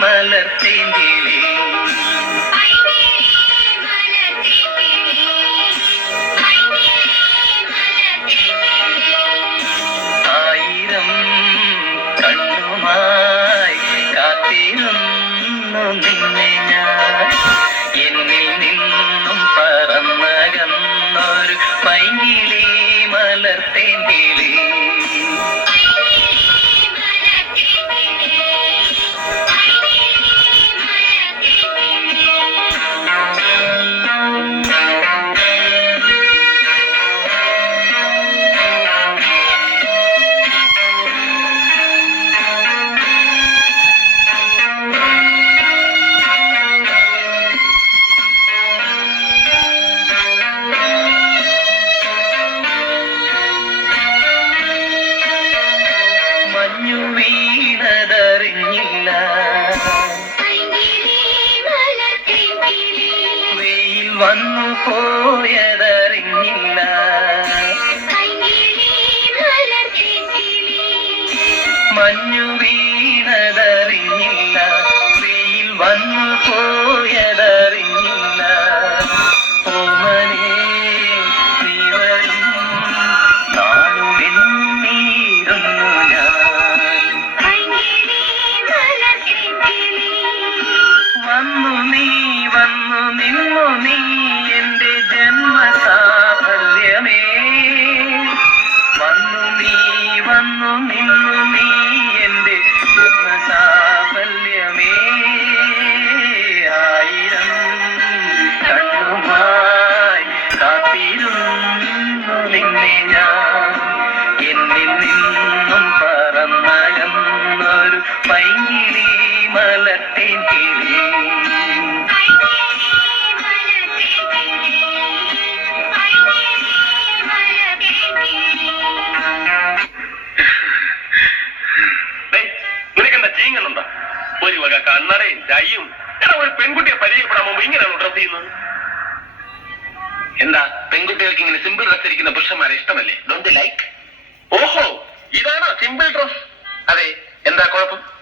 മലർത്തേങ്കിലേ ആയിരം കണ്ണുമായി കാത്തിരുന്നു നിന്നെ ഞാൻ എന്നിൽ നിന്നും പറന്നകന്നൊരു പൈങ്കിളി മലർത്തേങ്കിലേ മഞ്ഞു വീണതറിഞ്ഞില്ല വെയിൽ വന്നു പോയതറിഞ്ഞില്ല മഞ്ഞു വീണതറിഞ്ഞില്ല വെയിൽ വന്നു പോയതറിഞ്ഞില്ല ഓമനേ നീ വരും നാളുമെന്നീരുന്നു ഞാൻ വന്നു നിന്നു നീ എന്റെ ജന്മസാഫല്യമേ വന്നു നിന്നു നീ എന്റെ ജന്മസാഫല്യമേ ആയിരം കണ്ണുമായി കാത്തിരുന്നു നിന്നെ ഞാൻ എന്നിൽ നിന്നും പറന്നകന്നൊരു പൈങ്കിളി മലർത്തേങ്കിലേ നിനക്കെന്താ ജീങ്ങനുണ്ടോ ഒരു വക കണ്ണടയും ചായയും എടാ ഒരു പെൺകുട്ടിയെ പരിചയപ്പെടാൻ മുമ്പ് ഇങ്ങനെയാണോ ഡ്രസ് ചെയ്യുന്നത് എന്താ പെൺകുട്ടികൾക്ക് ഇങ്ങനെ സിമ്പിൾ ഡ്രസ് ഇരിക്കുന്ന പുരുഷന്മാരെ ഇഷ്ടമല്ലേ ഡോണ്ട് ലൈക്ക് ഓഹോ ഇതാണോ സിമ്പിൾ ഡ്രസ് അതെ എന്താ കുഴപ്പം